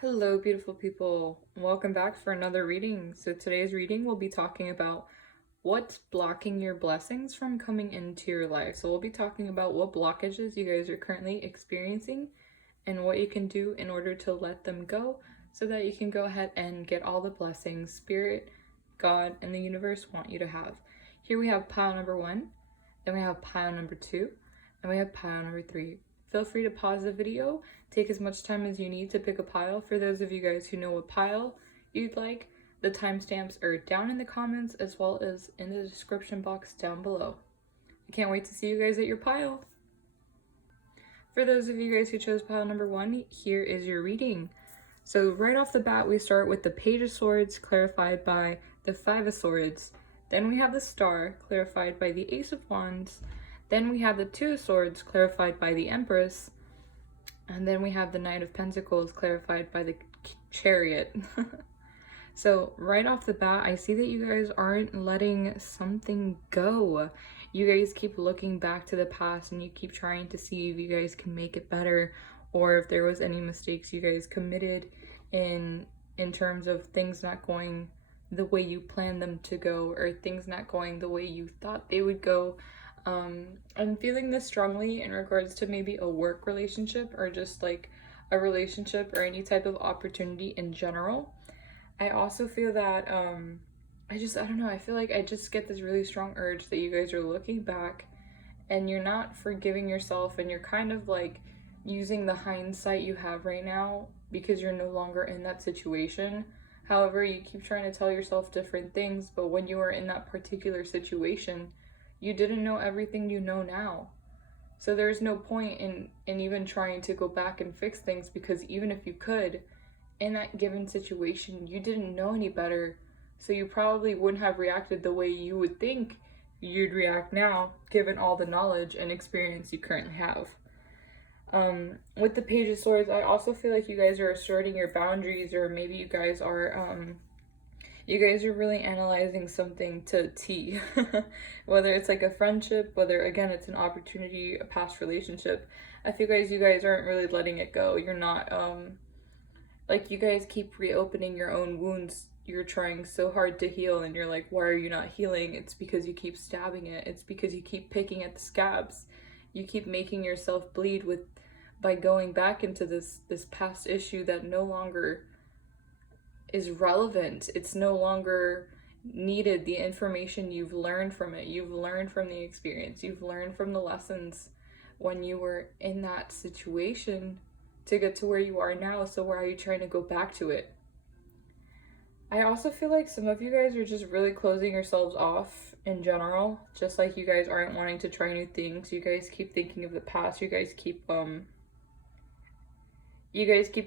Hello, beautiful people. Welcome back for another reading. So today's reading we'll be talking about what's blocking your blessings from coming into your life. So we'll be talking about what blockages you guys are currently experiencing and what you can do in order to let them go so that you can go ahead and get all the blessings Spirit, God, and the universe want you to have. Here we have pile number 1, then we have pile number 2, and we have pile number 3. Feel free to pause the video, take as much time as you need to pick a pile. For those of you guys who know what pile you'd like, the timestamps are down in the comments as well as in the description box down below. I can't wait to see you guys at your pile. For those of you guys who chose pile number 1, here is your reading. So right off the bat, we start with the Page of Swords clarified by the Five of Swords. Then we have the Star clarified by the Ace of Wands. Then we have the Two of Swords clarified by the Empress. And then we have the Knight of Pentacles clarified by the Chariot. So right off the bat, I see that you guys aren't letting something go. You guys keep looking back to the past and you keep trying to see if you guys can make it better, or if there was any mistakes you guys committed in terms of things not going the way you planned them to go, or things not going the way you thought they would go. I'm feeling this strongly in regards to maybe a work relationship or just like a relationship or any type of opportunity in general. I also feel that I don't know, I feel like I just get this really strong urge that you guys are looking back and you're not forgiving yourself, and you're kind of like using the hindsight you have right now because you're no longer in that situation. However, you keep trying to tell yourself different things, but when you were in that particular situation, you didn't know everything you know now. So there's no point in even trying to go back and fix things, because even if you could, in that given situation, you didn't know any better. So you probably wouldn't have reacted the way you would think you'd react now, given all the knowledge and experience you currently have. With the Page of Swords, I also feel like you guys are asserting your boundaries, or maybe you guys are really analyzing something to T. Whether it's like a friendship, whether again it's an opportunity, a past relationship. I feel you guys aren't really letting it go. You're not like, you guys keep reopening your own wounds. You're trying so hard to heal and you're like, why are you not healing? It's because you keep stabbing it. It's because you keep picking at the scabs. You keep making yourself bleed by going back into this past issue that no longer is relevant. It's no longer needed. The information you've learned from it, you've learned from the experience, you've learned from the lessons when you were in that situation to get to where you are now. So why are you trying to go back to it? I also feel like some of you guys are just really closing yourselves off in general, just like you guys aren't wanting to try new things. You guys keep thinking of the past. You guys keep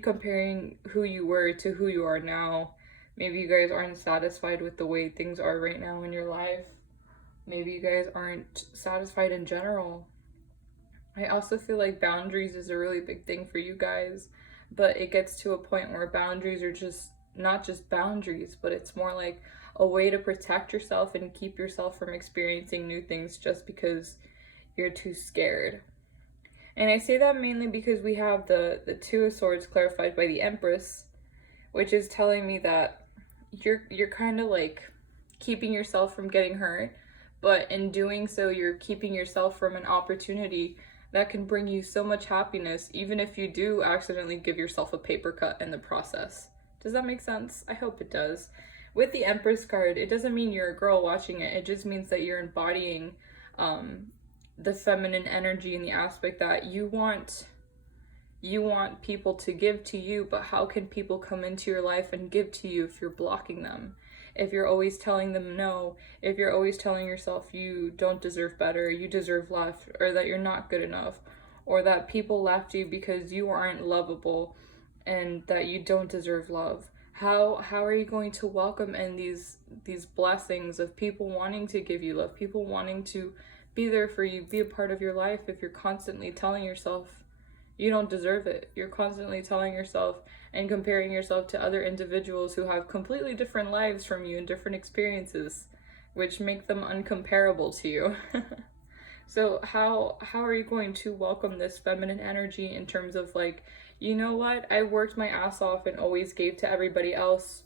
comparing who you were to who you are now. Maybe you guys aren't satisfied with the way things are right now in your life. Maybe you guys aren't satisfied in general. I also feel like boundaries is a really big thing for you guys, but it gets to a point where boundaries are just not just boundaries, but it's more like a way to protect yourself and keep yourself from experiencing new things just because you're too scared. And I say that mainly because we have the Two of Swords clarified by the Empress, which is telling me that you're kind of like keeping yourself from getting hurt, but in doing so, you're keeping yourself from an opportunity that can bring you so much happiness, even if you do accidentally give yourself a paper cut in the process. Does that make sense? I hope it does. With the Empress card, it doesn't mean you're a girl watching it. It just means that you're embodying the feminine energy in the aspect that you want people to give to you, but how can people come into your life and give to you if you're blocking them? If you're always telling them no, if you're always telling yourself you don't deserve better, you deserve less, or that you're not good enough, or that people left you because you aren't lovable and that you don't deserve love. How are you going to welcome in these blessings of people wanting to give you love, people wanting to be there for you, be a part of your life, if you're constantly telling yourself you don't deserve it? You're constantly telling yourself and comparing yourself to other individuals who have completely different lives from you and different experiences, which make them uncomparable to you. So how are you going to welcome this feminine energy in terms of like you know what, I worked my ass off and always gave to everybody else,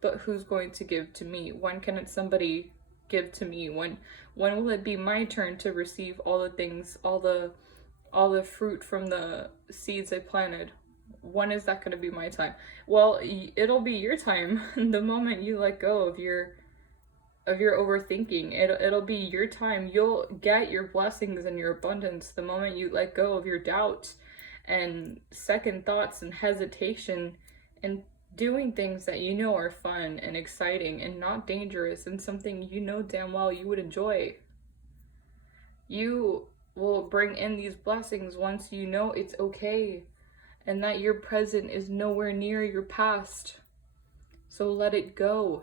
but who's going to give to me? When can somebody give to me? When will it be my turn to receive all the things, all the fruit from the seeds I planted? When is that going to be my time? Well, it'll be your time the moment you let go of your overthinking. It'll be your time. You'll get your blessings and your abundance the moment you let go of your doubt and second thoughts and hesitation, and doing things that you know are fun and exciting and not dangerous, and something you know damn well you would enjoy. You will bring in these blessings once you know it's okay and that your present is nowhere near your past. So let it go.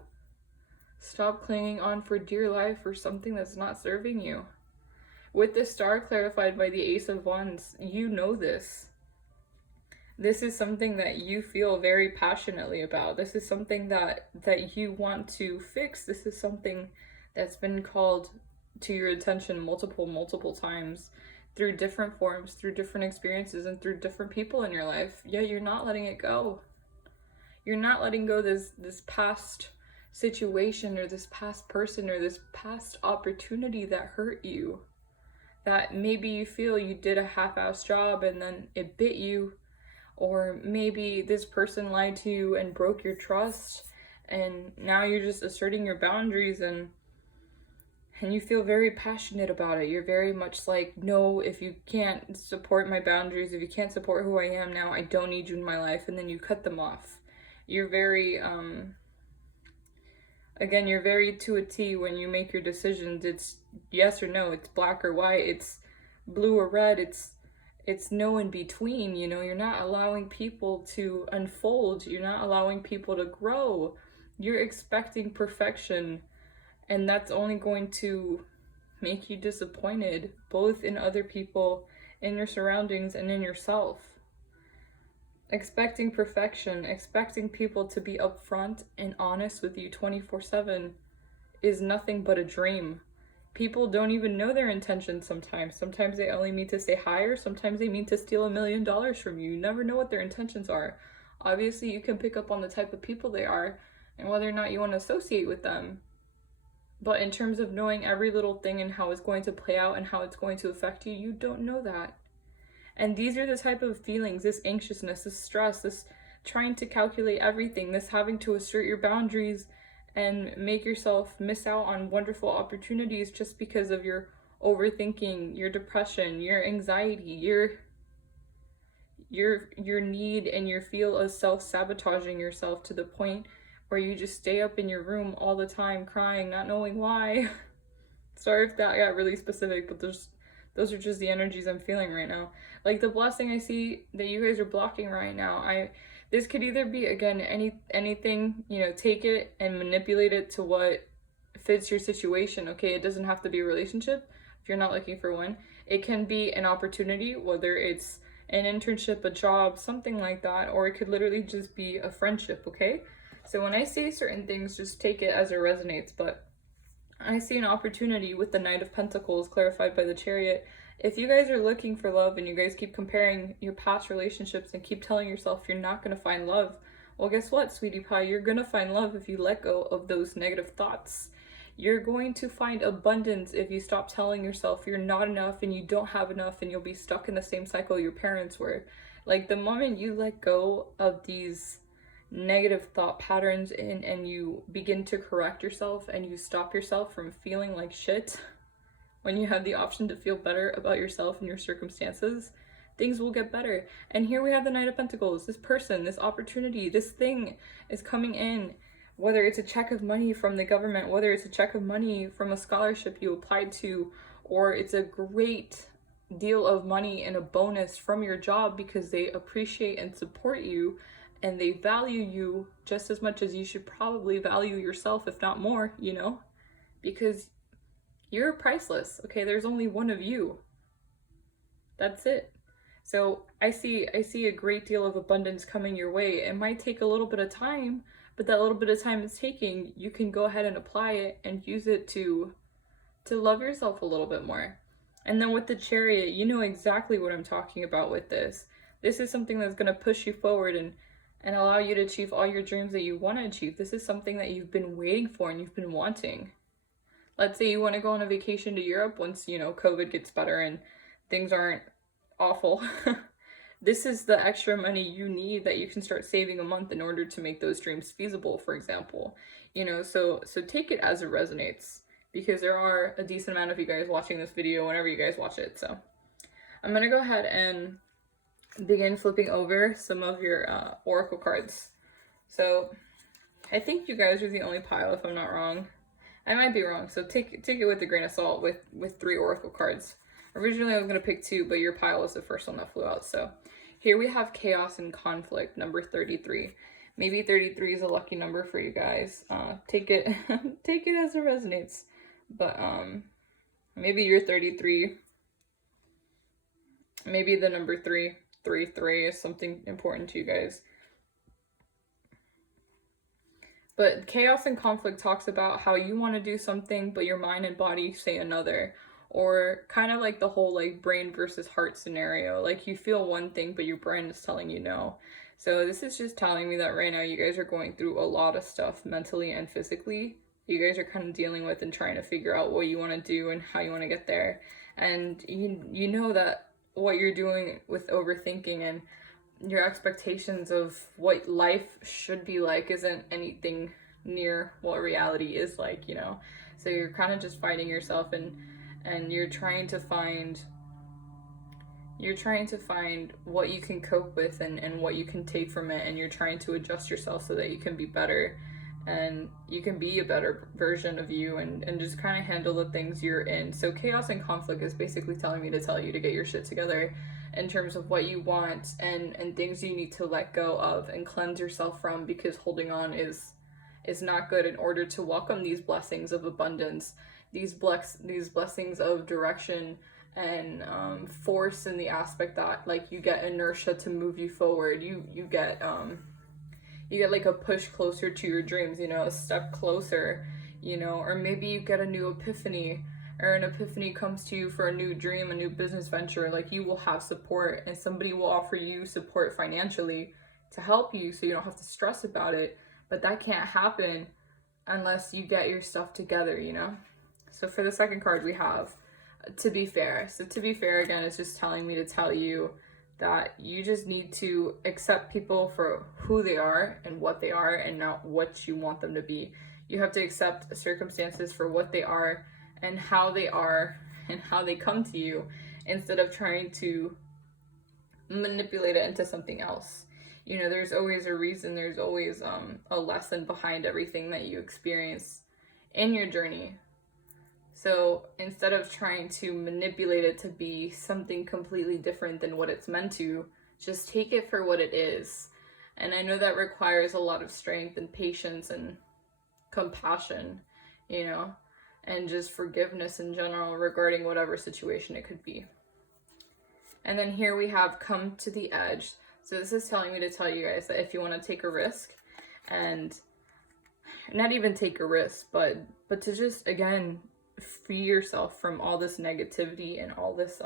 Stop clinging on for dear life for something that's not serving you. With the star clarified by the Ace of Wands, you know this. This is something that you feel very passionately about. This is something that you want to fix. This is something that's been called to your attention multiple times through different forms, through different experiences, and through different people in your life. Yet you're not letting it go. You're not letting go this past situation or this past person or this past opportunity that hurt you. That maybe you feel you did a half-assed job and then it bit you. Or maybe this person lied to you and broke your trust, and now you're just asserting your boundaries and you feel very passionate about it. You're very much like, no, if you can't support my boundaries, if you can't support who I am now, I don't need you in my life, and then you cut them off. You're very, again, you're very to a T when you make your decisions. It's yes or no, it's black or white, it's blue or red, it's no in between. You know, you're not allowing people to unfold. You're not allowing people to grow. You're expecting perfection, and that's only going to make you disappointed, both in other people, in your surroundings, and in yourself. Expecting perfection, expecting people to be upfront and honest with you 24/7 is nothing but a dream. People don't even know their intentions sometimes. Sometimes they only mean to say hi, or sometimes they mean to steal $1 million from you. You never know what their intentions are. Obviously, you can pick up on the type of people they are and whether or not you want to associate with them. But in terms of knowing every little thing and how it's going to play out and how it's going to affect you, you don't know that. And these are the type of feelings, this anxiousness, this stress, this trying to calculate everything, this having to assert your boundaries and make yourself miss out on wonderful opportunities just because of your overthinking, your depression, your anxiety, your need and your feel of self-sabotaging yourself to the point where you just stay up in your room all the time crying, not knowing why. Sorry if that got really specific, but those are just the energies I'm feeling right now. Like the blessing I see that you guys are blocking right now, this could either be, again, anything, you know, take it and manipulate it to what fits your situation, okay? It doesn't have to be a relationship if you're not looking for one. It can be an opportunity, whether it's an internship, a job, something like that, or it could literally just be a friendship, okay? So when I say certain things, just take it as it resonates, but I see an opportunity with the Knight of Pentacles clarified by the Chariot. If you guys are looking for love and you guys keep comparing your past relationships and keep telling yourself you're not going to find love, well, guess what, sweetie pie? You're going to find love if you let go of those negative thoughts. You're going to find abundance if you stop telling yourself you're not enough and you don't have enough, and you'll be stuck in the same cycle your parents were. Like the moment you let go of these negative thought patterns and you begin to correct yourself and you stop yourself from feeling like shit when you have the option to feel better about yourself and your circumstances, things will get better. And here we have the Knight of Pentacles. This person, this opportunity, this thing is coming in, whether it's a check of money from the government, whether it's a check of money from a scholarship you applied to, or it's a great deal of money and a bonus from your job because they appreciate and support you and they value you just as much as you should probably value yourself, if not more, you know, because you're priceless, okay? There's only one of you. That's it. So I see a great deal of abundance coming your way. It might take a little bit of time, but that little bit of time it's taking, you can go ahead and apply it and use it to love yourself a little bit more. And then with the Chariot, you know exactly what I'm talking about with this. This is something that's going to push you forward and allow you to achieve all your dreams that you want to achieve. This is something that you've been waiting for and you've been wanting. Let's say you want to go on a vacation to Europe once, you know, COVID gets better and things aren't awful. This is the extra money you need that you can start saving a month in order to make those dreams feasible, for example. You know, so take it as it resonates, because there are a decent amount of you guys watching this video whenever you guys watch it. So I'm going to go ahead and begin flipping over some of your oracle cards. So I think you guys are the only pile, if I'm not wrong. I might be wrong, so take it with a grain of salt with 3 oracle cards. Originally I was going to pick 2, but your pile was the first one that flew out. So here we have chaos and conflict, number 33. Maybe 33 is a lucky number for you guys. Take it take it as it resonates. But maybe you're 33. Maybe the number 333 is something important to you guys. But chaos and conflict talks about how you want to do something, but your mind and body say another. Or kind of like the whole like brain versus heart scenario. Like you feel one thing, but your brain is telling you no. So this is just telling me that right now you guys are going through a lot of stuff mentally and physically. You guys are kind of dealing with and trying to figure out what you want to do and how you want to get there. And you know that what you're doing with overthinking and your expectations of what life should be like isn't anything near what reality is like, you know. So you're kind of just fighting yourself and you're trying to find what you can cope with and what you can take from it, and you're trying to adjust yourself so that you can be better and you can be a better version of you and just kind of handle the things you're in. So chaos and conflict is basically telling me to tell you to get your shit together in terms of what you want and things you need to let go of and cleanse yourself from, because holding on is not good, in order to welcome these blessings of abundance, these blessings of direction and force, in the aspect that like you get inertia to move you forward. You get like a push closer to your dreams, you know, a step closer, you know, or maybe you get a new epiphany, or an epiphany comes to you for a new dream, a new business venture. Like you will have support and somebody will offer you support financially to help you so you don't have to stress about it. But that can't happen unless you get your stuff together, you know? So for the second card we have to be fair. So to be fair, again, is just telling me to tell you that you just need to accept people for who they are and what they are and not what you want them to be. You have to accept circumstances for what they are and how they come to you, instead of trying to manipulate it into something else. You know, there's always a reason, there's always a lesson behind everything that you experience in your journey. So instead of trying to manipulate it to be something completely different than what it's meant to, just take it for what it is. And I know that requires a lot of strength and patience and compassion, you know, and just forgiveness in general regarding whatever situation it could be. And then here we have come to the edge. So this is telling me to tell you guys that if you want to take a risk, and not even take a risk, but to just, again, free yourself from all this negativity and all this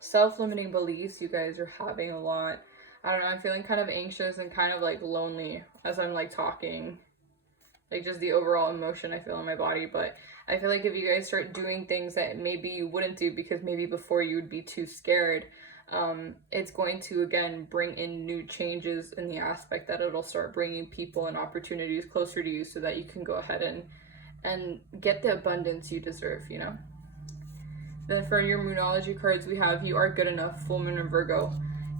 self-limiting beliefs you guys are having a lot. I don't know, I'm feeling kind of anxious and kind of like lonely as I'm like talking. Like just the overall emotion I feel in my body. But I feel like if you guys start doing things that maybe you wouldn't do because maybe before you would be too scared, it's going to again bring in new changes in the aspect that it'll start bringing people and opportunities closer to you so that you can go ahead and get the abundance you deserve, you know. Then for your Monology cards, we have you are good enough, full moon and Virgo.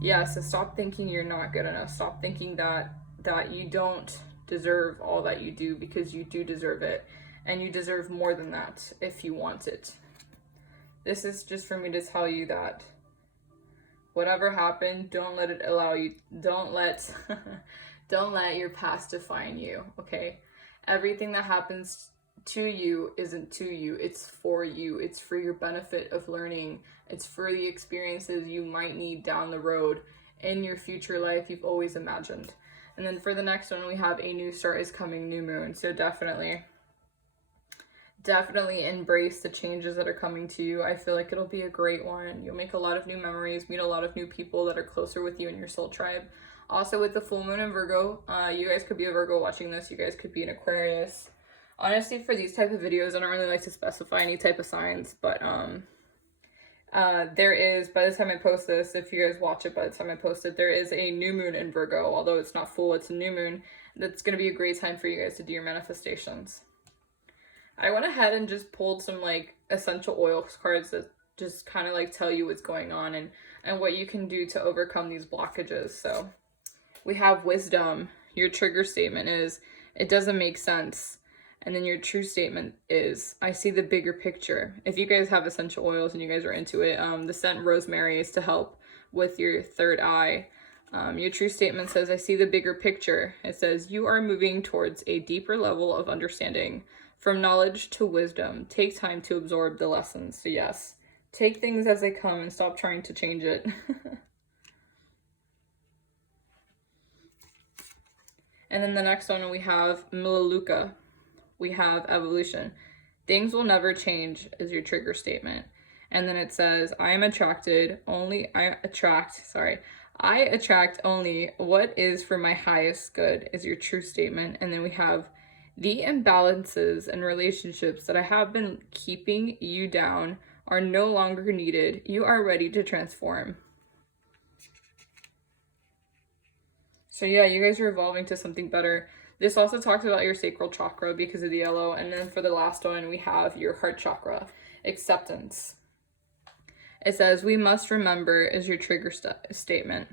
Yeah, so stop thinking you're not good enough. Stop thinking that you don't deserve all that you do, because you do deserve it, and you deserve more than that if you want it. This is just for me to tell you that whatever happened, don't let it allow you, don't let your past define you, okay? Everything that happens to you isn't to you, it's for you. It's for your benefit of learning. It's for the experiences you might need down the road in your future life you've always imagined. And then for the next one, we have a new start is coming, new moon. So definitely definitely embrace the changes that are coming to you. I feel like it'll be a great one. You'll make a lot of new memories, meet a lot of new people that are closer with you in your soul tribe. Also, with the full moon in Virgo, you guys could be a Virgo watching this. You guys could be an Aquarius. Honestly, for these type of videos, I don't really like to specify any type of signs, but there is, by the time I post this, if you guys watch it by the time I post it, there is a new moon in Virgo. Although it's not full, it's a new moon. That's going to be a great time for you guys to do your manifestations. I went ahead and just pulled some like essential oil cards that just kind of like tell you what's going on and what you can do to overcome these blockages. So we have wisdom. Your trigger statement is, it doesn't make sense. And then your true statement is, I see the bigger picture. If you guys have essential oils and you guys are into it, the scent rosemary is to help with your third eye. Your true statement says, I see the bigger picture. It says, you are moving towards a deeper level of understanding. From knowledge to wisdom, take time to absorb the lessons. So yes, take things as they come and stop trying to change it. And then the next one we have Milaluka. We have evolution. Things will never change is your trigger statement. And then it says, I attract only what is for my highest good is your true statement. And then we have the imbalances and relationships that I have been keeping you down are no longer needed. You are ready to transform. So yeah, you guys are evolving to something better. This also talks about your sacral chakra because of the yellow. And then for the last one, we have your heart chakra, acceptance. It says, we must remember is your trigger statement.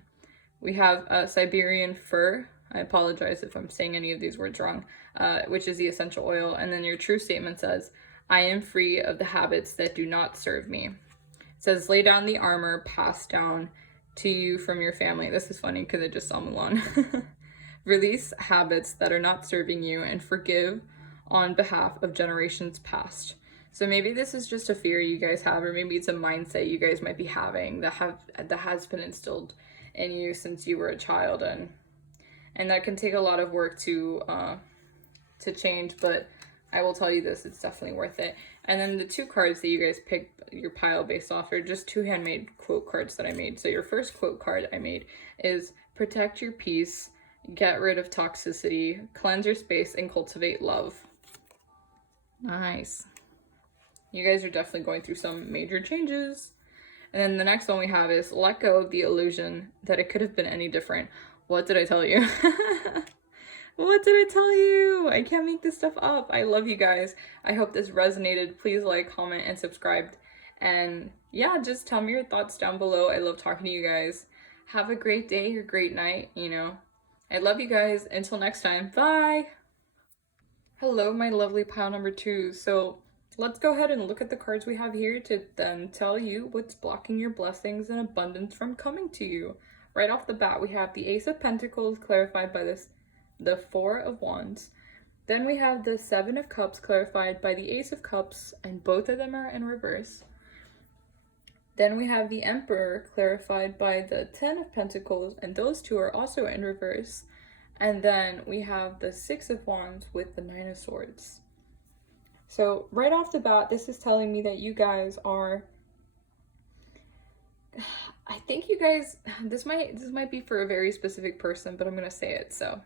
We have Siberian fir. I apologize if I'm saying any of these words wrong, which is the essential oil. And then your true statement says, I am free of the habits that do not serve me. It says, lay down the armor passed down to you from your family. This is funny because I just saw Mulan. Release habits that are not serving you and forgive on behalf of generations past. So maybe this is just a fear you guys have, or maybe it's a mindset you guys might be having that has been instilled in you since you were a child, and that can take a lot of work to change, but I will tell you this, it's definitely worth it. And then the two cards that you guys picked your pile based off are just two handmade quote cards that I made. So your first quote card I made is, protect your peace, get rid of toxicity, cleanse your space, and cultivate love. Nice. You guys are definitely going through some major changes. And then the next one we have is, let go of the illusion that it could have been any different. What did I tell you? What did I tell you? I can't make this stuff up. I love you guys. I hope this resonated. Please like, comment, and subscribe. And yeah, just tell me your thoughts down below. I love talking to you guys. Have a great day or great night, you know. I love you guys. Until next time. Bye. Hello, my lovely pile number 2. So let's go ahead and look at the cards we have here to then tell you what's blocking your blessings and abundance from coming to you. Right off the bat, we have the Ace of Pentacles clarified by the Four of Wands. Then we have the Seven of Cups clarified by the Ace of Cups, and both of them are in reverse. Then we have the Emperor clarified by the Ten of Pentacles, and those two are also in reverse. And then we have the Six of Wands with the Nine of Swords. So right off the bat, this is telling me that you guys are, I think you guys, this might be for a very specific person, but I'm going to say it. So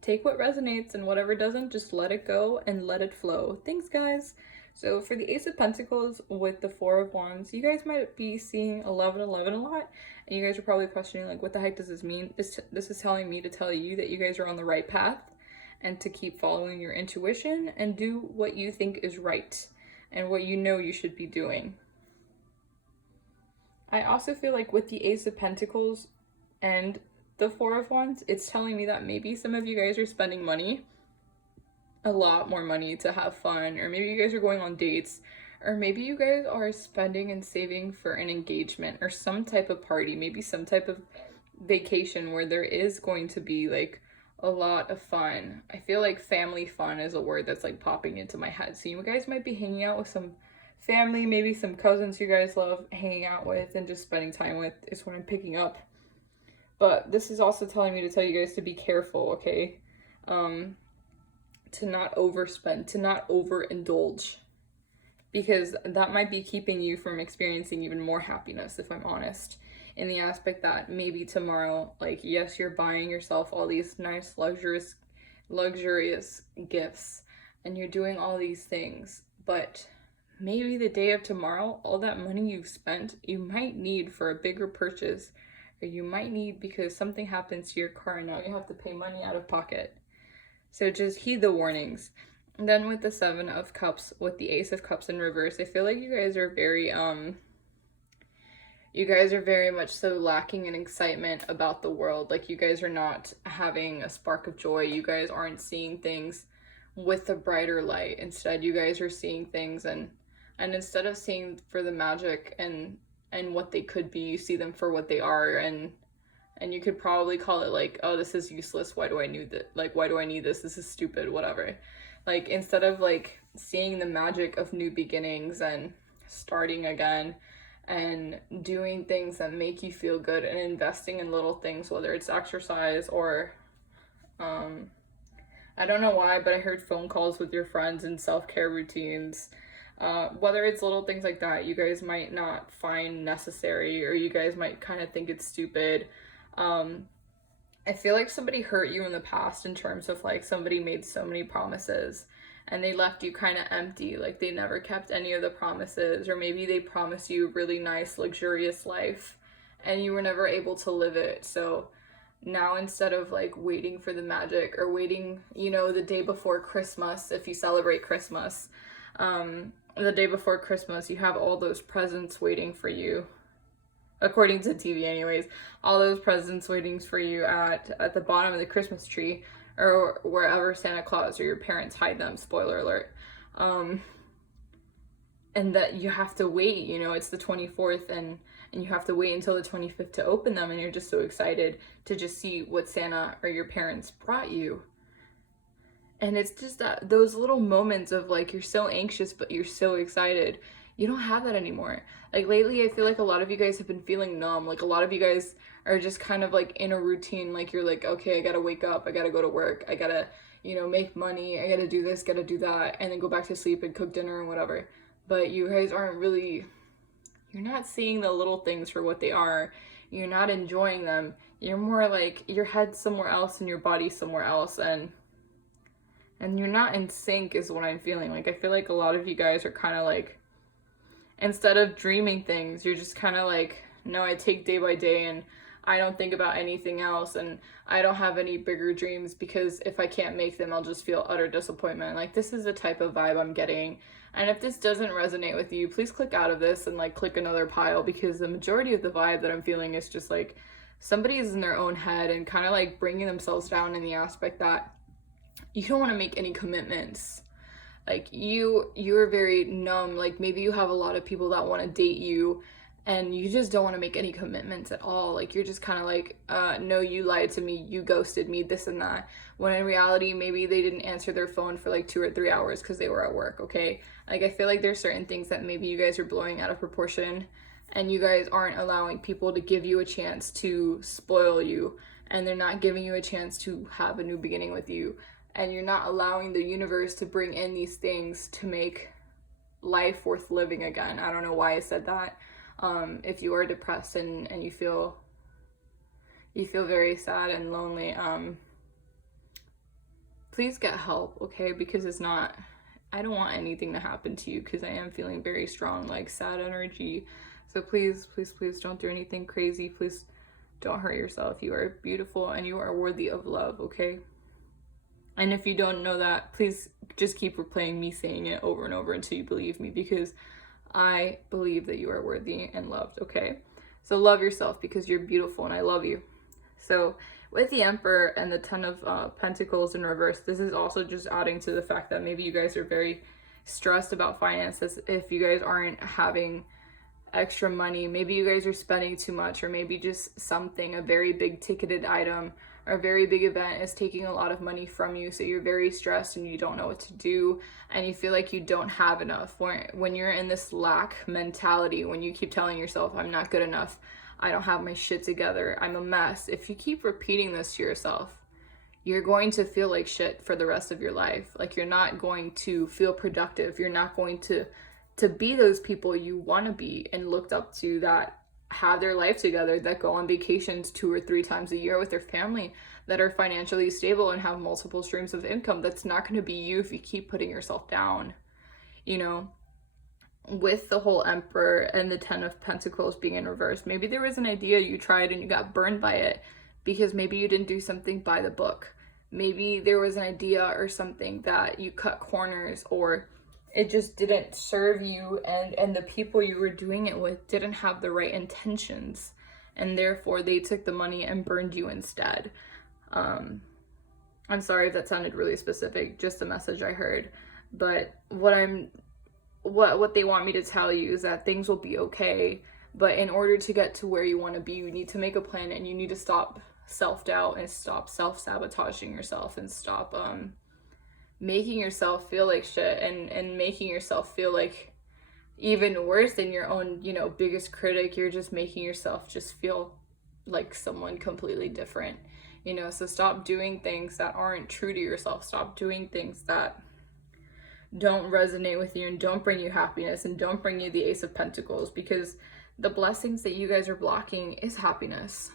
take what resonates, and whatever doesn't, just let it go and let it flow. Thanks, guys. So for the Ace of Pentacles with the Four of Wands, you guys might be seeing 1111 a lot, and you guys are probably questioning, like, what the heck does this mean? This is telling me to tell you that you guys are on the right path, and to keep following your intuition and do what you think is right and what you know you should be doing. I also feel like with the Ace of Pentacles and the Four of Wands, it's telling me that maybe some of you guys are spending money, a lot more money, to have fun, or maybe you guys are going on dates, or maybe you guys are spending and saving for an engagement or some type of party, maybe some type of vacation where there is going to be like a lot of fun. I feel like family fun is a word that's like popping into my head. So you guys might be hanging out with some family, maybe some cousins you guys love hanging out with and just spending time with is what I'm picking up. But this is also telling me to tell you guys to be careful, okay? To not overspend, to not overindulge because that might be keeping you from experiencing even more happiness, if I'm honest, in the aspect that maybe tomorrow, like, yes, you're buying yourself all these nice luxurious gifts and you're doing all these things, but maybe the day of tomorrow, all that money you've spent, you might need for a bigger purchase, or you might need because something happens to your car and now you have to pay money out of pocket. So just heed the warnings. And then with the Seven of Cups, with the Ace of Cups in reverse, I feel like you guys are very much so lacking in excitement about the world. Like, you guys are not having a spark of joy. You guys aren't seeing things with a brighter light. Instead, you guys are seeing things and instead of seeing for the magic and what they could be, you see them for what they are, and you could probably call it like, oh, this is useless, why do I need that? Like, why do I need this? This is stupid, whatever. Like, instead of like seeing the magic of new beginnings and starting again and doing things that make you feel good and investing in little things, whether it's exercise or I don't know why, but I heard phone calls with your friends and self-care routines. Whether it's little things like that, you guys might not find necessary, or you guys might kind of think it's stupid. I feel like somebody hurt you in the past in terms of like somebody made so many promises and they left you kind of empty, like they never kept any of the promises, or maybe they promised you a really nice, luxurious life and you were never able to live it. So now, instead of like waiting for the magic or waiting, you know, the day before Christmas, if you celebrate Christmas, the day before Christmas, you have all those presents waiting for you, according to TV anyways, all those presents waiting for you at the bottom of the Christmas tree, or wherever Santa Claus or your parents hide them, spoiler alert. And that you have to wait, you know, it's the 24th and you have to wait until the 25th to open them, and you're just so excited to just see what Santa or your parents brought you. And it's just that those little moments of like, you're so anxious but you're so excited. You don't have that anymore. Like, lately I feel like a lot of you guys have been feeling numb. Like, a lot of you guys are just kind of like in a routine. Like, you're like, okay, I gotta wake up, I gotta go to work, I gotta, you know, make money, I gotta do this, gotta do that, and then go back to sleep and cook dinner and whatever. But you guys aren't really, you're not seeing the little things for what they are. You're not enjoying them. You're more like your head's somewhere else and your body's somewhere else, and you're not in sync is what I'm feeling. Like, I feel like a lot of you guys are kind of like, instead of dreaming things, you're just kind of like, no, I take day by day and I don't think about anything else, and I don't have any bigger dreams because if I can't make them, I'll just feel utter disappointment. Like, this is the type of vibe I'm getting. And if this doesn't resonate with you, please click out of this and like click another pile, because the majority of the vibe that I'm feeling is just like somebody's in their own head and kind of like bringing themselves down in the aspect that you don't want to make any commitments. Like, you're very numb. Like, maybe you have a lot of people that want to date you and you just don't want to make any commitments at all. Like, you're just kind of like, no, you lied to me, you ghosted me, this and that. When in reality, maybe they didn't answer their phone for like 2 or 3 hours because they were at work, okay? Like, I feel like there's certain things that maybe you guys are blowing out of proportion, and you guys aren't allowing people to give you a chance to spoil you, and they're not giving you a chance to have a new beginning with you, and you're not allowing the universe to bring in these things to make life worth living again. I don't know why I said that. If you are depressed and you feel very sad and lonely, please get help, okay? Because it's not, I don't want anything to happen to you, because I am feeling very strong, like, sad energy. So please, please, please don't do anything crazy. Please don't hurt yourself. You are beautiful and you are worthy of love, okay? And if you don't know that, please just keep replaying me saying it over and over until you believe me, because I believe that you are worthy and loved, okay? So love yourself, because you're beautiful and I love you. So with the Emperor and the Ten of Pentacles in reverse, this is also just adding to the fact that maybe you guys are very stressed about finances. If you guys aren't having extra money, maybe you guys are spending too much, or maybe just something, a very big ticketed item or a very big event is taking a lot of money from you, so you're very stressed and you don't know what to do, and you feel like you don't have enough. When you're in this lack mentality, when you keep telling yourself, I'm not good enough, I don't have my shit together, I'm a mess, if you keep repeating this to yourself, you're going to feel like shit for the rest of your life. Like, you're not going to feel productive, you're not going to to be those people you want to be and looked up to, that have their life together, that go on vacations 2 or 3 times a year with their family, that are financially stable and have multiple streams of income. That's not going to be you if you keep putting yourself down. You know, with the whole Emperor and the 10 of Pentacles being in reverse, maybe there was an idea you tried and you got burned by it because maybe you didn't do something by the book. Maybe there was an idea or something that you cut corners, or it just didn't serve you, and the people you were doing it with didn't have the right intentions, and therefore they took the money and burned you instead. I'm sorry if that sounded really specific, just the message I heard. But what they want me to tell you is that things will be okay, but in order to get to where you want to be, you need to make a plan, and you need to stop self-doubt and stop self-sabotaging yourself, and stop making yourself feel like shit, and making yourself feel like even worse than your own, you know, biggest critic. You're just making yourself just feel like someone completely different, you know. So stop doing things that aren't true to yourself. Stop doing things that don't resonate with you and don't bring you happiness and don't bring you the Ace of Pentacles, because the blessings that you guys are blocking is happiness.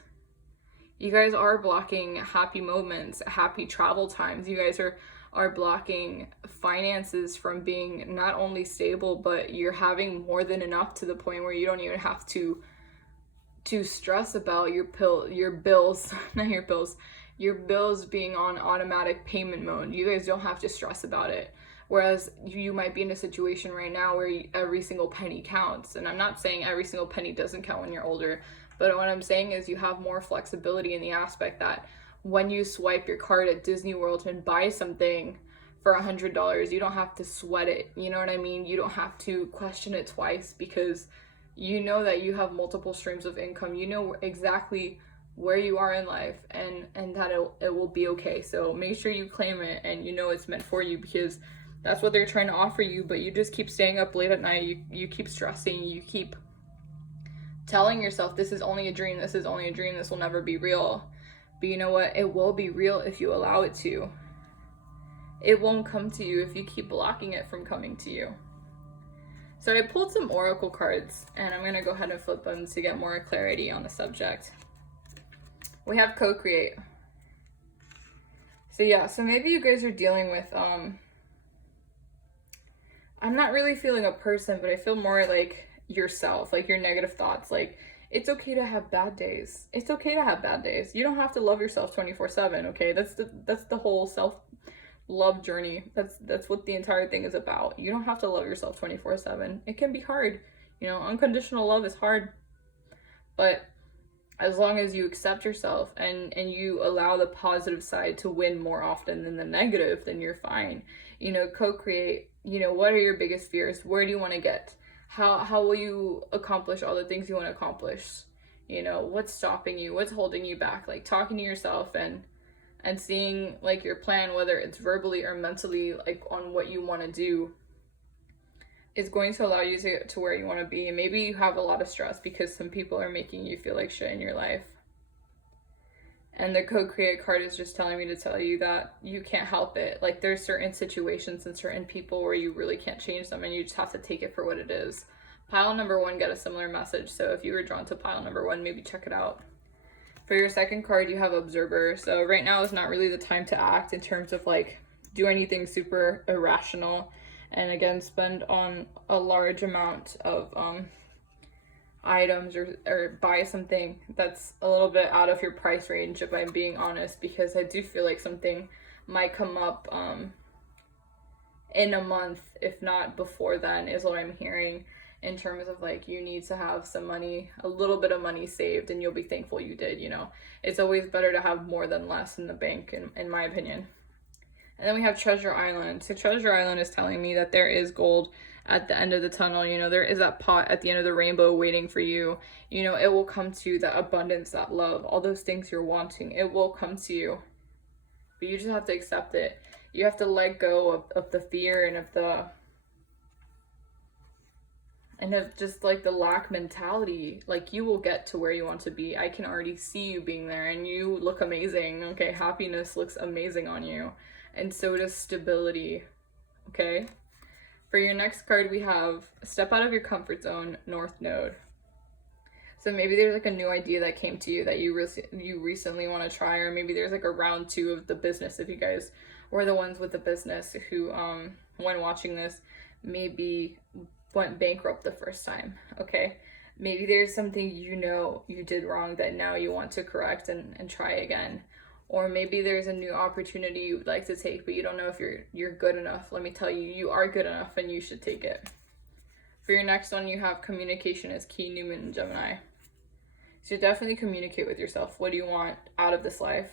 You guys are blocking happy moments, happy travel times. You guys are blocking finances from being not only stable, but you're having more than enough to the point where you don't even have to stress about your bills, not your bills, your bills being on automatic payment mode. You guys don't have to stress about it. Whereas you might be in a situation right now where every single penny counts. And I'm not saying every single penny doesn't count when you're older, but what I'm saying is you have more flexibility in the aspect that when you swipe your card at Disney World and buy something for $100, you don't have to sweat it. You know what I mean? You don't have to question it twice, because you know that you have multiple streams of income. You know exactly where you are in life, and that it will be okay. So make sure you claim it, and you know it's meant for you, because that's what they're trying to offer you. But you just keep staying up late at night. You keep stressing. You keep telling yourself, this is only a dream. This is only a dream. This will never be real. But you know what? It will be real if you allow it to. It won't come to you if you keep blocking it from coming to you. So I pulled some oracle cards, and I'm going to go ahead and flip them to get more clarity on the subject. We have co-create. So yeah, so maybe you guys are dealing with, I'm not really feeling a person, but I feel more like yourself, like your negative thoughts. Like, it's okay to have bad days. It's okay to have bad days. You don't have to love yourself 24/7, okay? That's the whole self-love journey. That's what the entire thing is about. You don't have to love yourself 24/7. It can be hard. You know, unconditional love is hard. But as long as you accept yourself and you allow the positive side to win more often than the negative, then you're fine. You know, co-create, you know, what are your biggest fears? Where do you want to get? How will you accomplish all the things you want to accomplish? You know, what's stopping you? What's holding you back? Like, talking to yourself and seeing like your plan, whether it's verbally or mentally, like on what you want to do, is going to allow you to get to where you want to be. And maybe you have a lot of stress because some people are making you feel like shit in your life. And the co-create card is just telling me to tell you that you can't help it. Like, there's certain situations and certain people where you really can't change them, and you just have to take it for what it is. Pile number 1 got a similar message, so if you were drawn to pile number 1, maybe check it out. For your second card, you have observer. So right now is not really the time to act in terms of like do anything super irrational, and again spend on a large amount of items or buy something that's a little bit out of your price range, if I'm being honest, because I do feel like something might come up in a month, if not before then, is what I'm hearing, in terms of like you need to have some money, a little bit of money saved, and you'll be thankful you did. You know, it's always better to have more than less in the bank, in my opinion. And then we have Treasure Island. So Treasure Island is telling me that there is gold at the end of the tunnel. You know, there is that pot at the end of the rainbow waiting for you. You know, it will come to you, that abundance, that love, all those things you're wanting, it will come to you. But you just have to accept it. You have to let go of the fear and of just like the lack mentality. Like, you will get to where you want to be. I can already see you being there, and you look amazing. Okay, happiness looks amazing on you, and so does stability. Okay, For your next card, we have Step Out of Your Comfort Zone, North Node. So maybe there's like a new idea that came to you that you recently want to try, or maybe there's like a round 2 of the business if you guys were the ones with the business who, when watching this, maybe went bankrupt the first time, okay? Maybe there's something you know you did wrong that now you want to correct and try again. Or maybe there's a new opportunity you would like to take, but you don't know if you're good enough. Let me tell you, you are good enough and you should take it. For your next one, you have communication as key, Newman and Gemini. So definitely communicate with yourself. What do you want out of this life?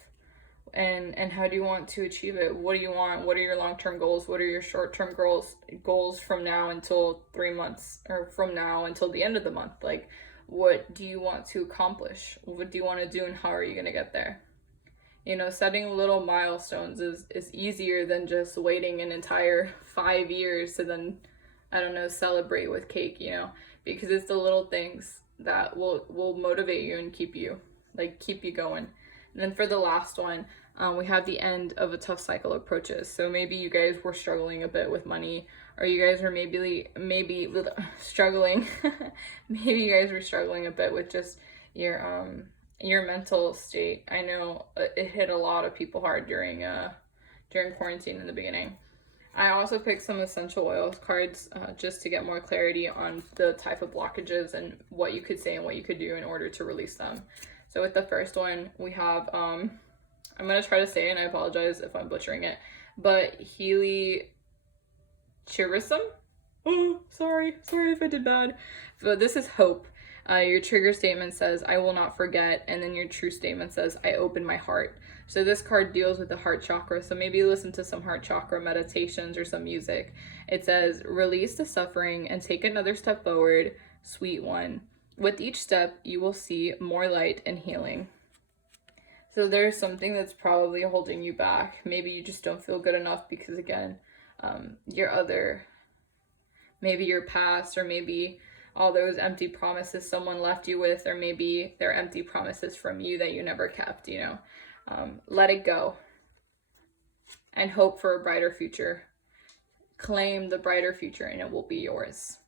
And how do you want to achieve it? What do you want? What are your long-term goals? What are your short-term goals from now until 3 months, or from now until the end of the month? Like, what do you want to accomplish? What do you want to do, and how are you going to get there? You know, setting little milestones is easier than just waiting an entire 5 years to then, I don't know, celebrate with cake, you know, because it's the little things that will motivate you and keep you going. And then for the last one, we have the end of a tough cycle approaches. So maybe you guys were struggling a bit with money, or you guys were maybe struggling. Maybe you guys were struggling a bit with just your mental state. I know it hit a lot of people hard during quarantine in the beginning. I also picked some essential oils cards just to get more clarity on the type of blockages and what you could say and what you could do in order to release them. So with the first one, we have, I'm going to try to say it, and I apologize if I'm butchering it, but Healy Chirisum? Oh, sorry if I did bad. But this is hope. Your trigger statement says, I will not forget, and then your true statement says, I open my heart. So this card deals with the heart chakra, so maybe listen to some heart chakra meditations or some music. It says, release the suffering and take another step forward, sweet one. With each step, you will see more light and healing. So there's something that's probably holding you back. Maybe you just don't feel good enough because, again, maybe your past, or maybe all those empty promises someone left you with, or maybe they're empty promises from you that you never kept, you know. Let it go and hope for a brighter future. Claim the brighter future and it will be yours.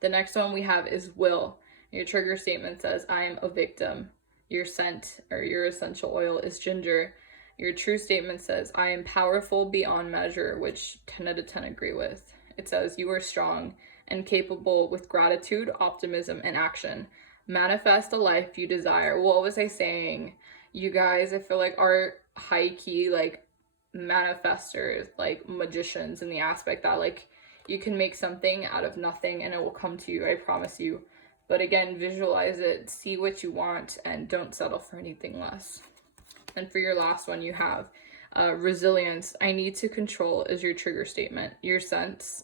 The next one we have is will. Your trigger statement says, I am a victim. Your scent or your essential oil is ginger. Your true statement says, I am powerful beyond measure, which 10 out of 10 agree with. It says, you are strong and capable with gratitude, optimism, and action. Manifest a life you desire. What was I saying? You guys, I feel like are high-key, like, manifestors, like magicians, in the aspect that, like, you can make something out of nothing and it will come to you, I promise you. But again, visualize it, see what you want, and don't settle for anything less. And for your last one, you have resilience. I need to control is your trigger statement. Your scent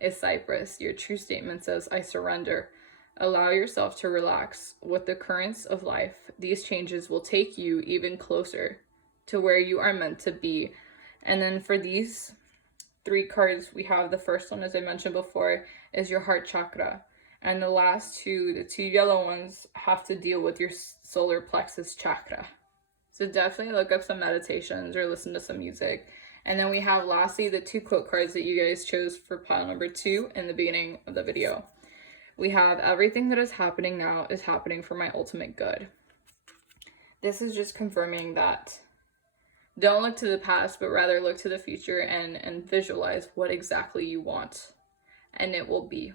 is cypress. Your true statement says, I surrender. Allow yourself to relax. With the currents of life, these changes will take you even closer to where you are meant to be. And then for these 3 cards, we have the first one, as I mentioned before, is your heart chakra. And the last two, the 2 yellow ones, have to deal with your solar plexus chakra. So definitely look up some meditations or listen to some music. And then we have lastly the 2 quote cards that you guys chose for pile number 2 in the beginning of the video. We have everything that is happening now is happening for my ultimate good. This is just confirming that don't look to the past, but rather look to the future and visualize what exactly you want, and it will be.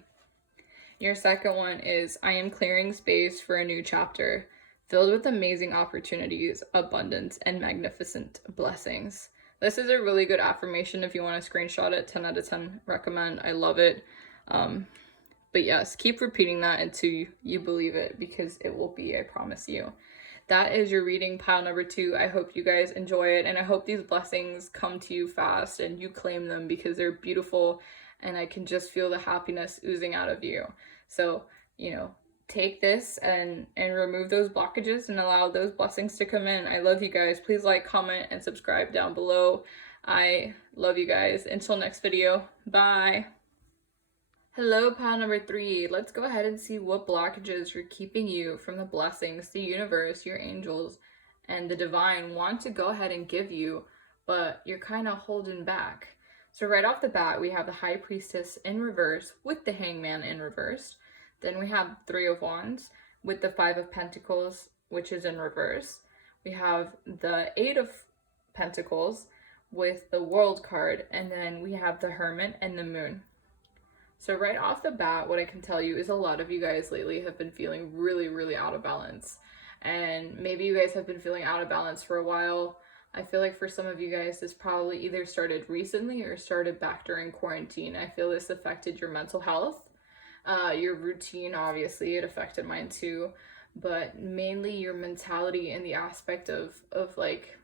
Your second one is, I am clearing space for a new chapter, filled with amazing opportunities, abundance, and magnificent blessings. This is a really good affirmation if you want to screenshot it. 10 out of 10 recommend. I love it. But yes, keep repeating that until you believe it, because it will be, I promise you. That is your reading, pile number 2. I hope you guys enjoy it, and I hope these blessings come to you fast and you claim them, because they're beautiful and I can just feel the happiness oozing out of you. So, you know, take this and remove those blockages and allow those blessings to come in. I love you guys. Please like, comment, and subscribe down below. I love you guys. Until next video, bye. Hello, pile number 3. Let's go ahead and see what blockages are keeping you from the blessings the universe, your angels, and the divine want to go ahead and give you, but you're kind of holding back. So right off the bat, we have the High Priestess in reverse with the Hangman in reverse. Then we have Three of Wands with the Five of Pentacles, which is in reverse. We have the Eight of Pentacles with the World card, and then we have the Hermit and the Moon. So right off the bat, what I can tell you is a lot of you guys lately have been feeling really, really out of balance. And maybe you guys have been feeling out of balance for a while. I feel like for some of you guys, this probably either started recently or started back during quarantine. I feel this affected your mental health, your routine, obviously, it affected mine too, but mainly your mentality and the aspect of like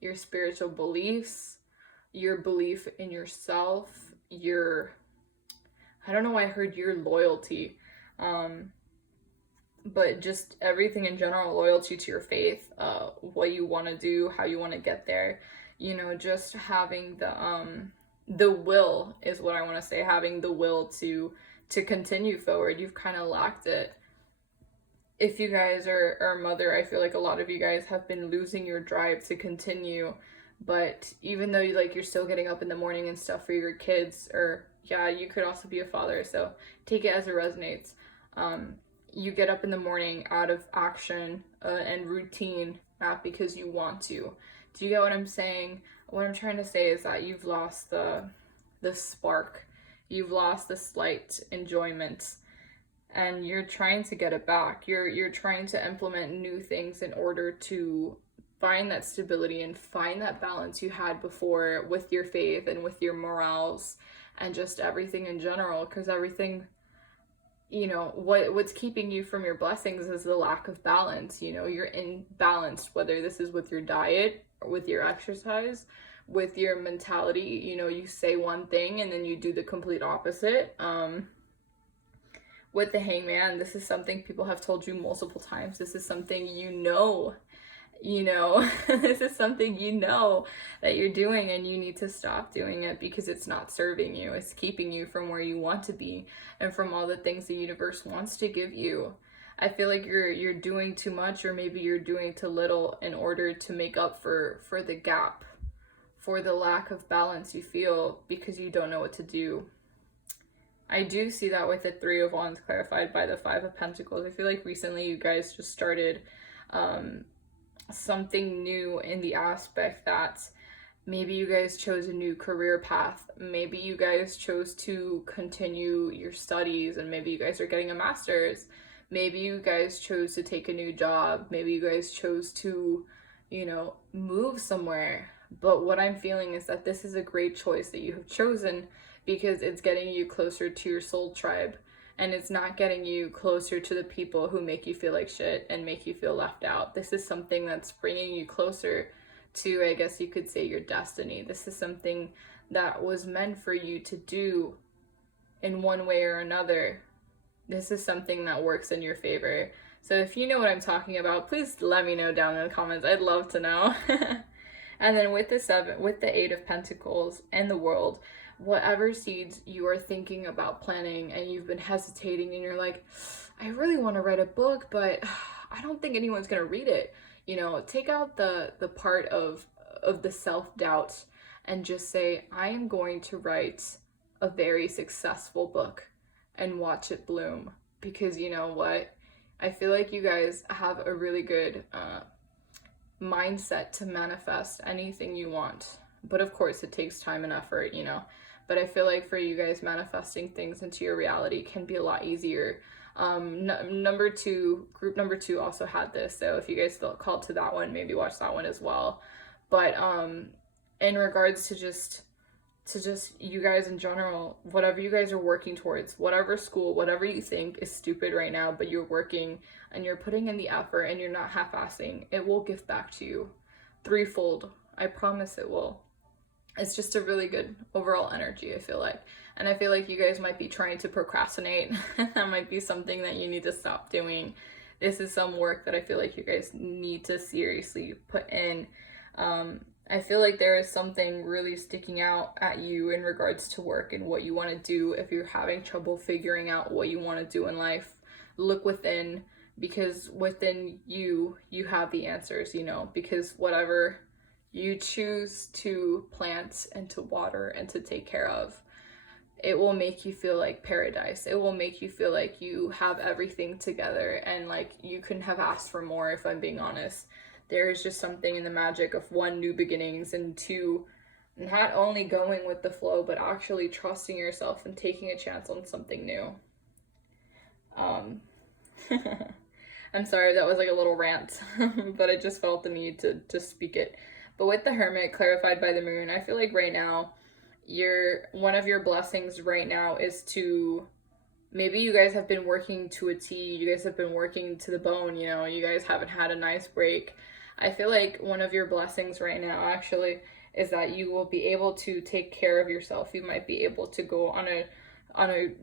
your spiritual beliefs, your belief in yourself, I don't know why I heard your loyalty, but just everything in general, loyalty to your faith, what you want to do, how you want to get there, you know, just having the will is what I want to say, having the will to continue forward. You've kind of lacked it. If you guys are a mother, I feel like a lot of you guys have been losing your drive to continue, but even though you're still getting up in the morning and stuff for your kids, or yeah, you could also be a father, so take it as it resonates. You get up in the morning out of action and routine, not because you want to. Do you get what I'm saying? What I'm trying to say is that you've lost the spark. You've lost the slight enjoyment, and you're trying to get it back. You're trying to implement new things in order to find that stability and find that balance you had before with your faith and with your morals and just everything in general, because everything, you know, what's keeping you from your blessings is the lack of balance. You know, you're imbalanced, whether this is with your diet or with your exercise, with your mentality. You know, you say one thing and then you do the complete opposite. With the Hangman, this is something people have told you multiple times. This is something you know, this is something you know that you're doing, and you need to stop doing it because it's not serving you. It's keeping you from where you want to be and from all the things the universe wants to give you. I feel like you're doing too much, or maybe you're doing too little in order to make up for the gap, for the lack of balance you feel because you don't know what to do. I do see that with the Three of Wands clarified by the Five of Pentacles. I feel like recently you guys just started something new in the aspect that maybe you guys chose a new career path. Maybe you guys chose to continue your studies, and maybe you guys are getting a master's. Maybe you guys chose to take a new job. Maybe you guys chose to, you know, move somewhere. But what I'm feeling is that this is a great choice that you have chosen because it's getting you closer to your soul tribe, and it's not getting you closer to the people who make you feel like shit and make you feel left out. This is something that's bringing you closer to, I guess you could say, your destiny. This is something that was meant for you to do in one way or another. This is something that works in your favor. So if you know what I'm talking about, please let me know down in the comments. I'd love to know. And then with the Eight of Pentacles and the World, whatever seeds you are thinking about planting and you've been hesitating and you're like, I really want to write a book, but I don't think anyone's going to read it. You know, take out the part of the self-doubt and just say, I am going to write a very successful book and watch it bloom. Because you know what? I feel like you guys have a really good mindset to manifest anything you want. But of course, it takes time and effort, you know. But I feel like for you guys, manifesting things into your reality can be a lot easier. Group number two also had this. So if you guys felt called to that one, maybe watch that one as well. But in regards to just you guys in general, whatever you guys are working towards, whatever school, whatever you think is stupid right now, but you're working and you're putting in the effort and you're not half-assing, it will give back to you threefold. I promise it will. It's just a really good overall energy, I feel like. And I feel like you guys might be trying to procrastinate. That might be something that you need to stop doing. This is some work that I feel like you guys need to seriously put in. I feel like there is something really sticking out at you in regards to work and what you want to do. If you're having trouble figuring out what you want to do in life, look within, because within you have the answers, you know, because whatever you choose to plant and to water and to take care of, it will make you feel like paradise. It will make you feel like you have everything together and like you couldn't have asked for more, if I'm being honest. There's just something in the magic of one, new beginnings, and two, not only going with the flow, but actually trusting yourself and taking a chance on something new. I'm sorry, that was like a little rant, but I just felt the need to speak it. But with the Hermit, clarified by the moon, I feel like right now, one of your blessings right now is to, maybe you guys have been working to a T, you guys have been working to the bone, you know, you guys haven't had a nice break. I feel like one of your blessings right now actually is that you will be able to take care of yourself. You might be able to go on a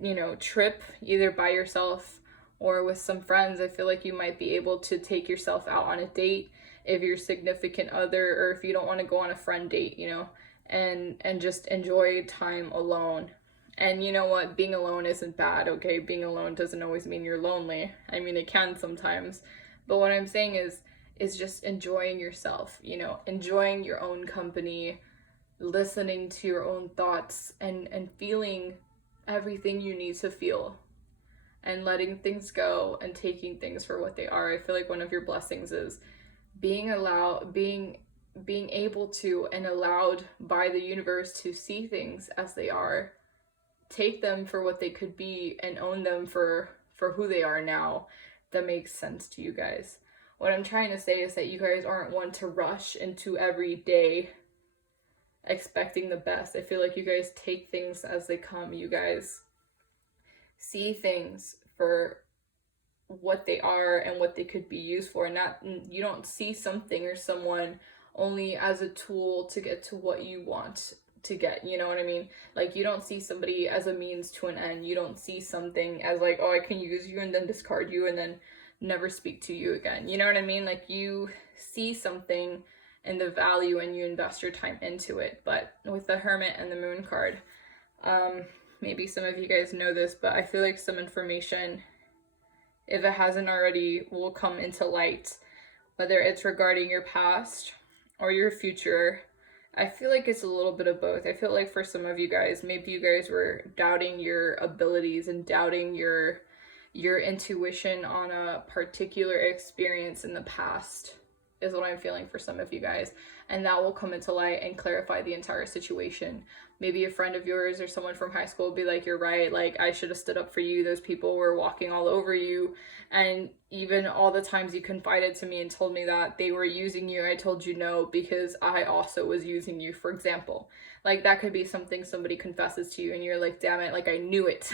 you know, trip, either by yourself or with some friends. I feel like you might be able to take yourself out on a date if your significant other, or if you don't want to go on a friend date, you know, and just enjoy time alone. And you know what? Being alone isn't bad, okay? Being alone doesn't always mean you're lonely. I mean, it can sometimes. But what I'm saying is just enjoying yourself, you know, enjoying your own company, listening to your own thoughts, and feeling everything you need to feel, and letting things go and taking things for what they are. I feel like one of your blessings is being able to and allowed by the universe to see things as they are, take them for what they could be, and own them for who they are now. That makes sense to you guys. What I'm trying to say is that you guys aren't one to rush into every day expecting the best. I feel like you guys take things as they come. You guys see things for what they are and what they could be used for. You don't see something or someone only as a tool to get to what you want to get, you know what I mean? Like, you don't see somebody as a means to an end. You don't see something as like, oh, I can use you and then discard you and then never speak to you again. You know what I mean? Like, you see something and the value, and you invest your time into it. But with the Hermit and the Moon card, maybe some of you guys know this, but I feel like some information, if it hasn't already, will come into light, whether it's regarding your past or your future. I feel like it's a little bit of both. I feel like for some of you guys, maybe you guys were doubting your abilities and doubting your intuition on a particular experience in the past, is what I'm feeling for some of you guys. And that will come into light and clarify the entire situation. Maybe a friend of yours or someone from high school will be like, you're right, like, I should have stood up for you. Those people were walking all over you. And even all the times you confided to me and told me that they were using you, I told you no, because I also was using you, for example. Like, that could be something somebody confesses to you and you're like, damn it, like, I knew it.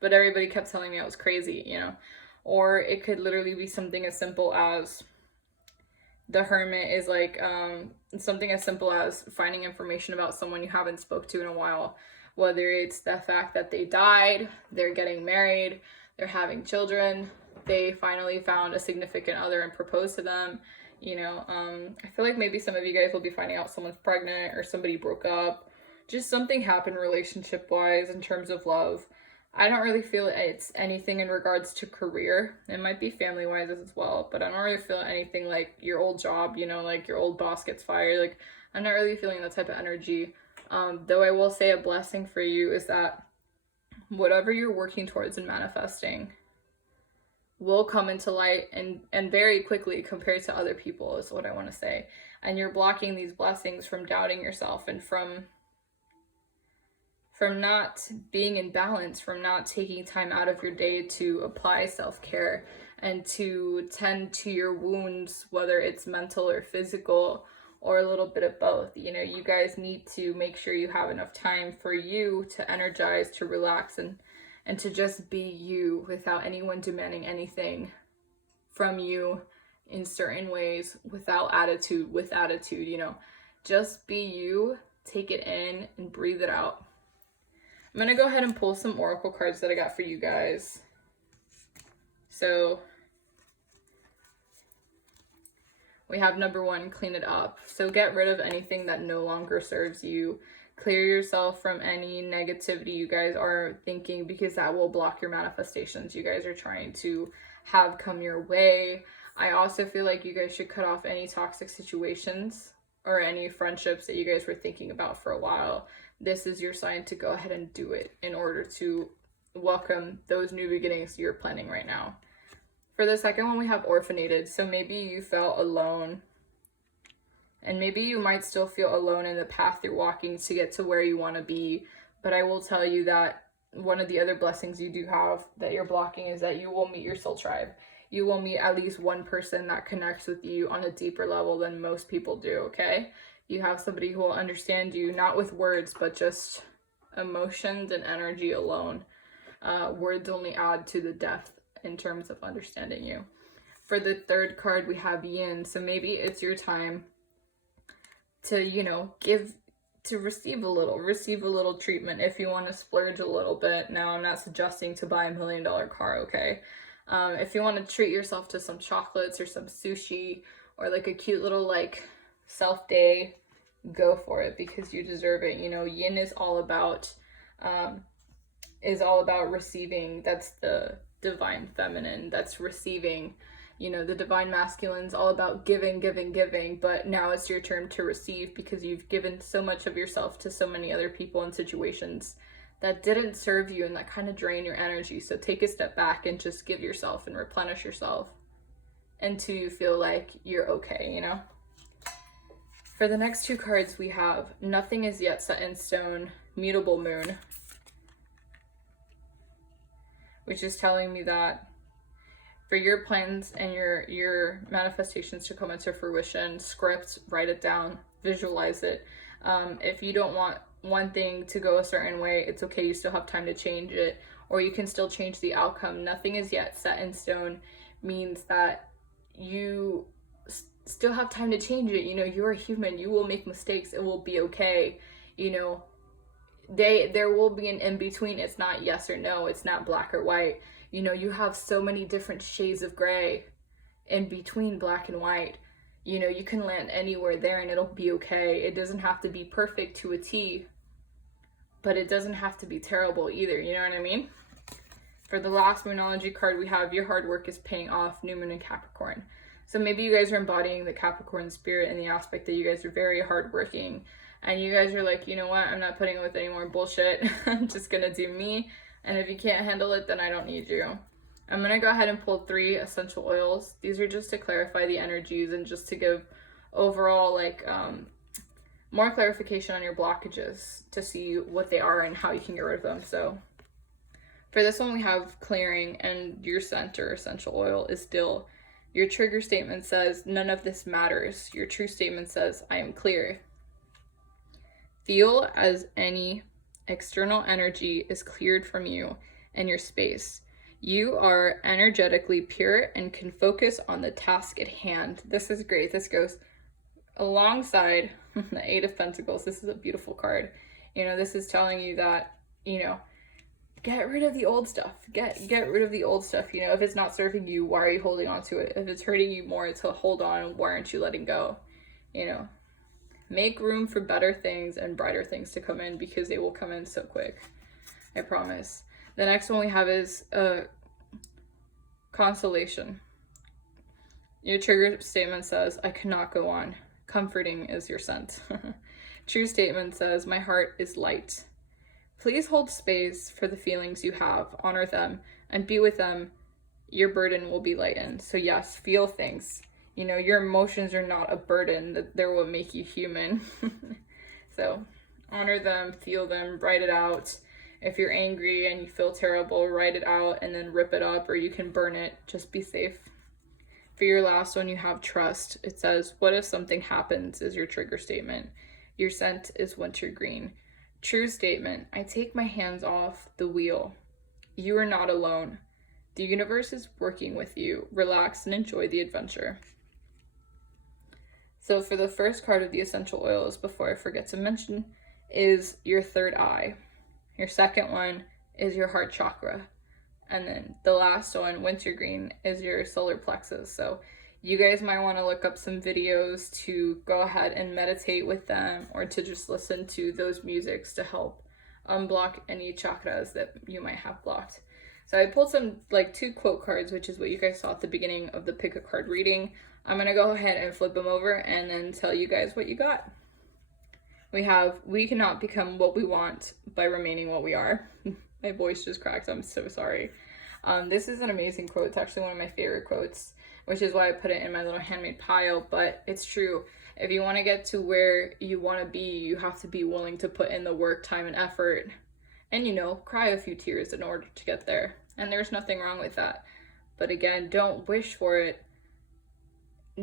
But everybody kept telling me I was crazy, you know? Or it could literally be something as simple as, the Hermit is like something as simple as finding information about someone you haven't spoke to in a while, whether it's the fact that they died, they're getting married, they're having children, they finally found a significant other and proposed to them, you know. I feel like maybe some of you guys will be finding out someone's pregnant or somebody broke up, just something happened relationship wise in terms of love. I don't really feel it's anything in regards to career. It might be family-wise as well, but I don't really feel anything like your old job, you know, like your old boss gets fired. Like, I'm not really feeling that type of energy. Though I will say a blessing for you is that whatever you're working towards and manifesting will come into light and very quickly compared to other people, is what I want to say. And you're blocking these blessings from doubting yourself and from not being in balance, from not taking time out of your day to apply self-care and to tend to your wounds, whether it's mental or physical or a little bit of both. You know, you guys need to make sure you have enough time for you to energize, to relax, and to just be you without anyone demanding anything from you in certain ways, without attitude, with attitude, you know. Just be you, take it in, and breathe it out. I'm going to go ahead and pull some oracle cards that I got for you guys. So we have number one, clean it up. So get rid of anything that no longer serves you. Clear yourself from any negativity you guys are thinking, because that will block your manifestations you guys are trying to have come your way. I also feel like you guys should cut off any toxic situations or any friendships that you guys were thinking about for a while, this is your sign to go ahead and do it in order to welcome those new beginnings you're planning right now. For the second one, we have orphanated. So maybe you felt alone, and maybe you might still feel alone in the path you're walking to get to where you want to be. But I will tell you that one of the other blessings you do have that you're blocking is that you will meet your soul tribe. You will meet at least one person that connects with you on a deeper level than most people do, okay? You have somebody who will understand you, not with words, but just emotions and energy alone. Words only add to the depth in terms of understanding you. For the third card, we have yin. So maybe it's your time to, you know, receive a little treatment if you want to splurge a little bit. Now, I'm not suggesting to buy $1 million car, okay? If you want to treat yourself to some chocolates or some sushi or like a cute little like self day, go for it because you deserve it. You know, yin is all about receiving. That's the divine feminine. That's receiving. You know, the divine masculine's all about giving, but now it's your turn to receive because you've given so much of yourself to so many other people and situations that didn't serve you and that kind of drain your energy. So take a step back and just give yourself and replenish yourself until you feel like you're okay, you know? For the next two cards, we have Nothing Is Yet Set in Stone, Mutable Moon, which is telling me that for your plans and your manifestations to come into fruition, script, write it down, visualize it. If you don't want one thing to go a certain way, it's okay, you still have time to change it, or you can still change the outcome. Nothing is yet set in stone means that you still have time to change it. You know, you're a human, you will make mistakes, it will be okay. You know, there will be an in-between. It's not yes or no, it's not black or white. You know, you have so many different shades of gray in between black and white. You know, you can land anywhere there and it'll be okay. It doesn't have to be perfect to a T, but it doesn't have to be terrible either. You know what I mean? For the last Monology card, we have Your Hard Work is Paying Off, New Moon and Capricorn. So maybe you guys are embodying the Capricorn spirit in the aspect that you guys are very hardworking. And you guys are like, you know what? I'm not putting up with any more bullshit. I'm just going to do me. And if you can't handle it, then I don't need you. I'm going to go ahead and pull 3 essential oils. These are just to clarify the energies and just to give overall like more clarification on your blockages to see what they are and how you can get rid of them. So for this one, we have clearing, and your scent or essential oil is dill. Your trigger statement says, none of this matters. Your true statement says, I am clear. Feel as any external energy is cleared from you and your space. You are energetically pure and can focus on the task at hand. This is great. This goes alongside the 8 of Pentacles. This is a beautiful card. You know, this is telling you that, you know, get rid of the old stuff. Get rid of the old stuff. You know, if it's not serving you, why are you holding on to it? If it's hurting you more to hold on, why aren't you letting go? You know, make room for better things and brighter things to come in because they will come in so quick. I promise. The next one we have is consolation. Your trigger statement says, I cannot go on. Comforting is your scent. True statement says, my heart is light. Please hold space for the feelings you have, honor them, and be with them. Your burden will be lightened. So yes, feel things. You know, your emotions are not a burden, that they're what make you human. So honor them, feel them, write it out. If you're angry and you feel terrible, write it out and then rip it up, or you can burn it. Just be safe. For your last one, you have trust. It says, what if something happens is your trigger statement. Your scent is wintergreen. True statement, I take my hands off the wheel. You are not alone. The universe is working with you. Relax and enjoy the adventure. So for the first card of the essential oils, before I forget to mention, is your third eye. Your second one is your heart chakra. And then the last one, wintergreen, is your solar plexus. So you guys might want to look up some videos to go ahead and meditate with them, or to just listen to those musics to help unblock any chakras that you might have blocked. So I pulled some, like, 2 quote cards, which is what you guys saw at the beginning of the pick a card reading. I'm going to go ahead and flip them over and then tell you guys what you got. We have, we cannot become what we want by remaining what we are. My voice just cracked. I'm so sorry. This is an amazing quote. It's actually one of my favorite quotes, which is why I put it in my little handmade pile, but it's true. If you want to get to where you want to be, you have to be willing to put in the work, time, and effort. And, you know, cry a few tears in order to get there. And there's nothing wrong with that. But again, don't wish for it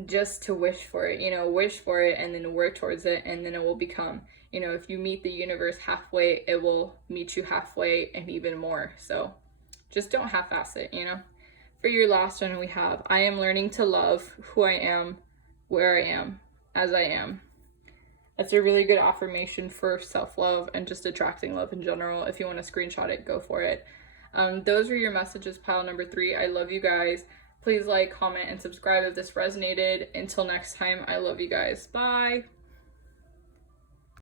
just to wish for it. You know, wish for it and then work towards it, and then it will become. You know, if you meet the universe halfway, it will meet you halfway and even more. So just don't half-ass it, you know. For your last one, we have, I am learning to love who I am, where I am, as I am. That's a really good affirmation for self-love and just attracting love in general. If you want to screenshot it, go for it. Those were your messages, pile number 3. I love you guys. Please like, comment, and subscribe if this resonated. Until next time, I love you guys. Bye.